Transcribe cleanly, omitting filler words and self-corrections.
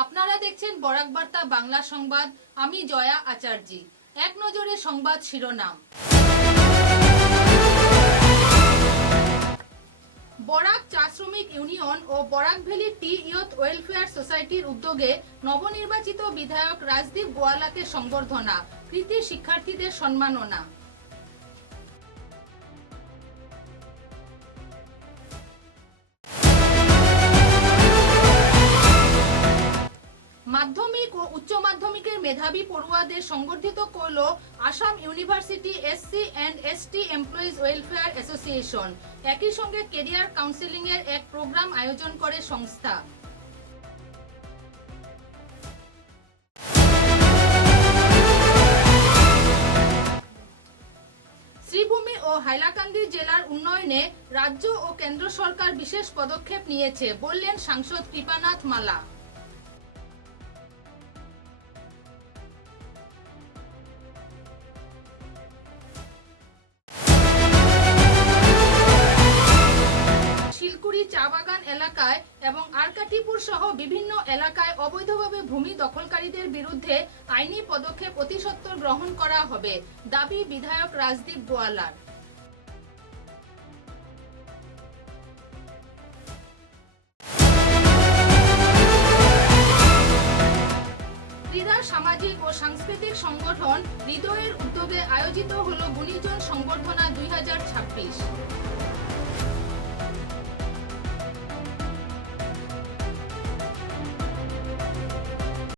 আপনারা দেখছেন বরাক বার্তা বাংলা সংবাদ। আমি জয়া আচার্যি। এক নজরে সংবাদ শিরোনাম। বরাক চা শ্রমিক ইউনিয়ন ও বরাক ভ্যালি টি ইয়ুথ ওয়েলফেয়ার সোসাইটির উদ্যোগে নবনির্বাচিত বিধায়ক রাজদীপ গোয়ালাকে সংবর্ধনা, কৃতি শিক্ষার্থীদের সম্মাননা। মাধ্যমিক ও উচ্চ মাধ্যমিকের মেধাবী পড়ুয়াদের সংবর্ধিত করল Assam university SC and ST employees welfare association. একই সঙ্গে কেরিয়ার কাউন্সেলিং এর এক প্রোগ্রাম আয়োজন করে সংস্থা। শ্রীভূমি ও হাইলাকান্দি জেলার উন্নয়নে রাজ্য ও কেন্দ্র সরকার বিশেষ পদক্ষেপ নিয়েছে, বললেন সাংসদ কৃপানাথ মালা। শিলকুড়ি চা বাগান এলাকায় এবং আরকাটিপুর সহ বিভিন্ন এলাকায় অবৈধভাবে ভূমি দখলকারীদের বিরুদ্ধে আইনি পদক্ষেপ অতি সত্বর গ্রহণ করা হবে, দাবি বিধায়ক রাজদীপ গোয়ালার। ক্রীড়া, সামাজিক ও সাংস্কৃতিক সংগঠন হৃদয়ের উদ্যোগে আয়োজিত হলো গুণীজন সংবর্ধনা 2026।